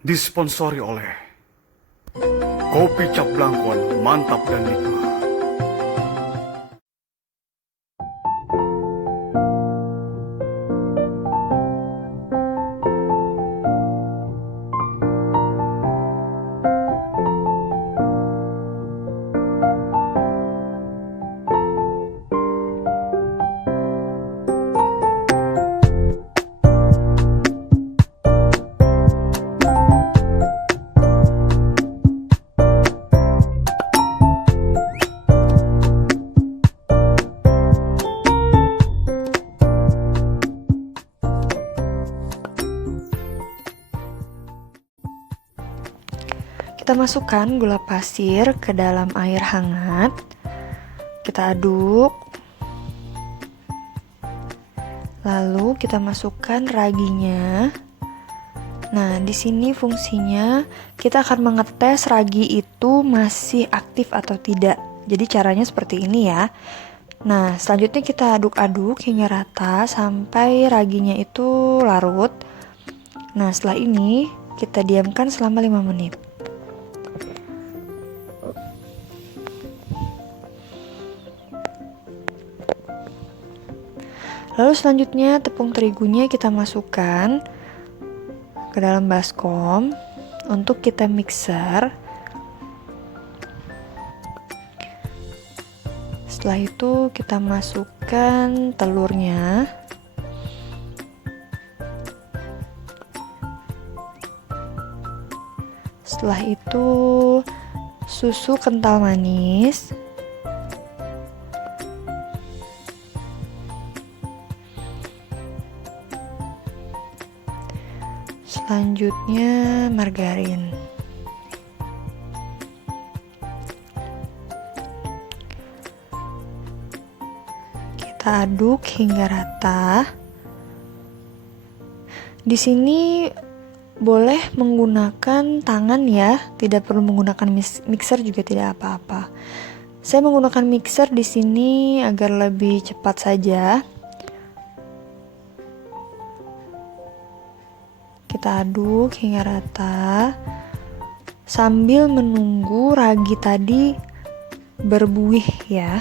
Disponsori oleh Kopi Cap Blangkon, mantap dan nikmat. Kita masukkan gula pasir ke dalam air hangat. Kita aduk. Lalu kita masukkan raginya. Nah, di sini fungsinya kita akan mengetes ragi itu masih aktif atau tidak. Jadi caranya seperti ini ya. Nah, selanjutnya kita aduk-aduk hingga rata sampai raginya itu larut. Nah, setelah ini kita diamkan selama 5 menit. Lalu selanjutnya tepung terigunya kita masukkan ke dalam baskom untuk kita mixer. Setelah itu kita masukkan telurnya. Setelah itu susu kental manis. Selanjutnya margarin. Kita aduk hingga rata. Di sini boleh menggunakan tangan ya, tidak perlu menggunakan mixer juga tidak apa-apa. Saya menggunakan mixer di sini agar lebih cepat saja. Kita aduk hingga rata sambil menunggu ragi tadi berbuih ya.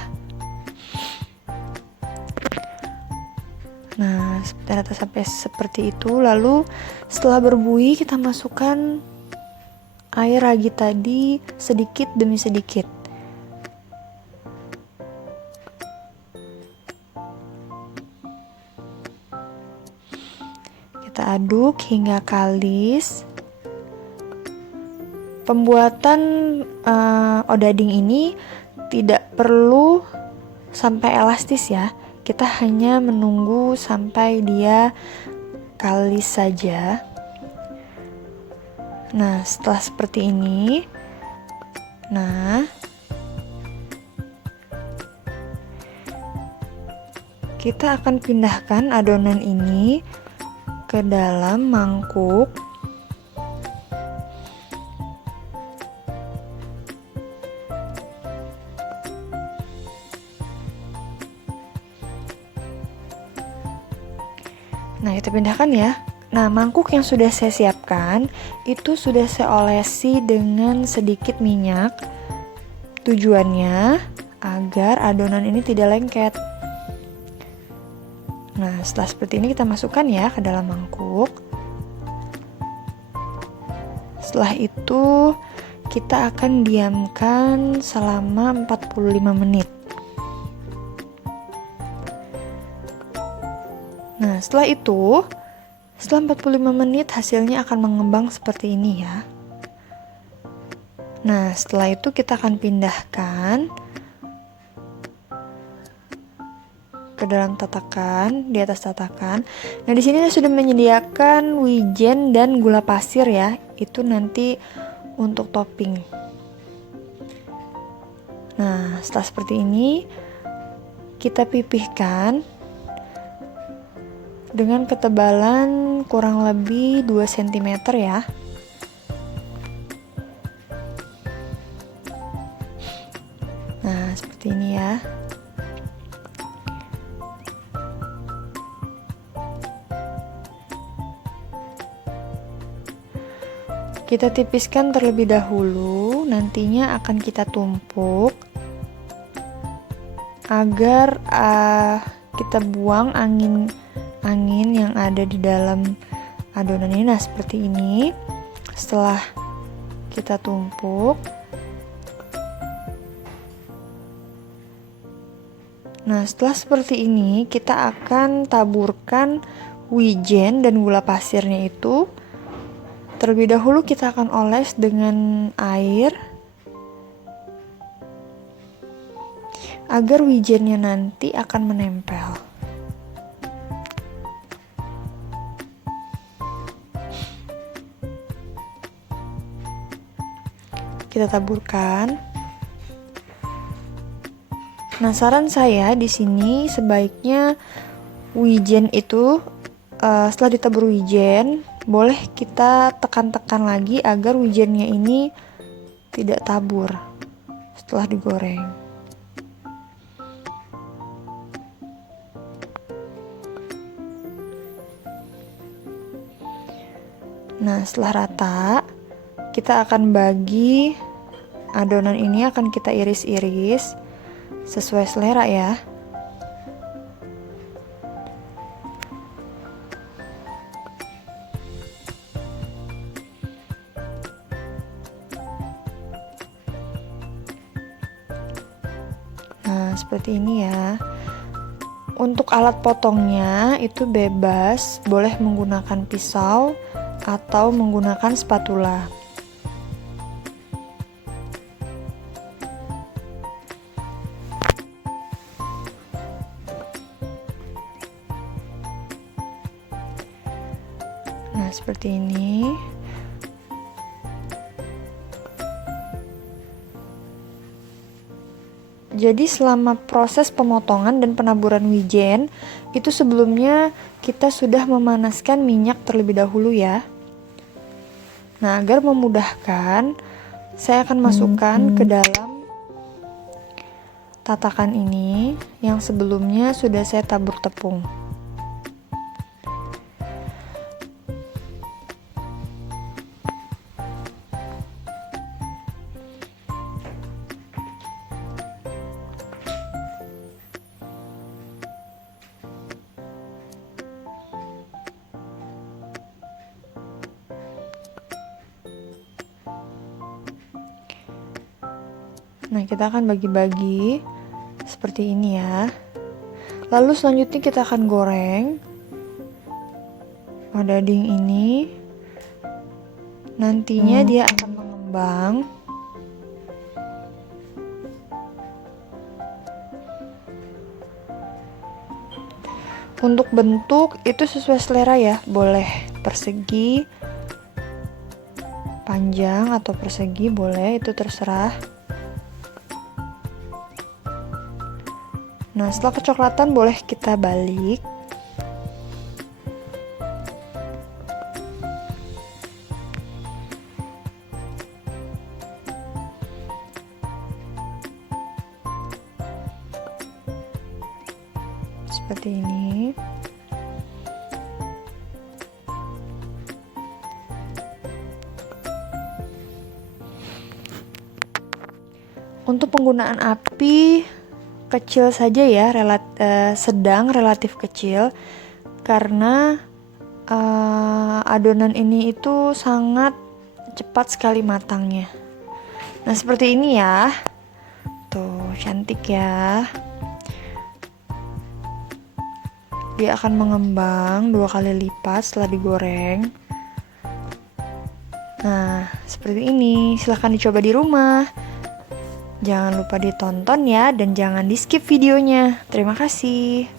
Nah, rata sampai seperti itu. Lalu setelah berbuih kita masukkan air ragi tadi sedikit demi sedikit. Kita aduk hingga kalis. Pembuatan odading ini tidak perlu sampai elastis ya. Kita hanya menunggu sampai dia kalis saja. Nah, setelah seperti ini, kita akan pindahkan adonan ini ke dalam mangkuk. Nah, kita pindahkan ya. Nah, mangkuk yang sudah saya siapkan itu sudah saya olesi dengan sedikit minyak. Tujuannya agar adonan ini tidak lengket. Nah, setelah seperti ini kita masukkan ya ke dalam mangkuk. Setelah itu kita akan diamkan selama 45 menit. Nah, setelah 45 menit hasilnya akan mengembang seperti ini ya. Nah, setelah itu kita akan pindahkan ke dalam tatakan, di atas tatakan. Nah, di sini saya sudah menyediakan wijen dan gula pasir ya. Itu nanti untuk topping. Nah, setelah seperti ini kita pipihkan dengan ketebalan kurang lebih 2 cm ya. Nah, seperti ini ya. Kita tipiskan terlebih dahulu, nantinya akan kita tumpuk agar kita buang angin yang ada di dalam adonan ini. Nah, seperti ini. Setelah kita tumpuk, nah setelah seperti ini kita akan taburkan wijen dan gula pasirnya itu. Terlebih dahulu kita akan oles dengan air agar wijennya nanti akan menempel. Kita taburkan. Nah, saran saya di sini sebaiknya wijen itu setelah ditabur wijen, boleh kita tekan-tekan lagi agar wijennya ini tidak tabur setelah digoreng. Nah, setelah rata, kita akan bagi adonan ini, akan kita iris-iris sesuai selera ya. Nah, seperti ini ya. Untuk alat potongnya itu bebas, boleh menggunakan pisau atau menggunakan spatula. Nah, seperti ini. Jadi selama proses pemotongan dan penaburan wijen, itu sebelumnya kita sudah memanaskan minyak terlebih dahulu ya. Nah, agar memudahkan, saya akan masukkan ke dalam tatakan ini yang sebelumnya sudah saya tabur tepung. Nah, kita akan bagi-bagi seperti ini ya. Lalu selanjutnya kita akan goreng daging ini. Nantinya dia akan mengembang. Untuk bentuk itu sesuai selera ya, boleh persegi, panjang atau persegi boleh, itu terserah. Nah, setelah kecoklatan boleh kita balik. Seperti ini. Untuk penggunaan api kecil saja ya, sedang relatif kecil, karena adonan ini itu sangat cepat sekali matangnya. Nah, seperti ini ya. Tuh, cantik ya. Dia akan mengembang 2 kali lipat setelah digoreng. Nah, seperti ini. Silahkan dicoba di rumah. Jangan lupa ditonton ya, dan jangan di skip videonya. Terima kasih.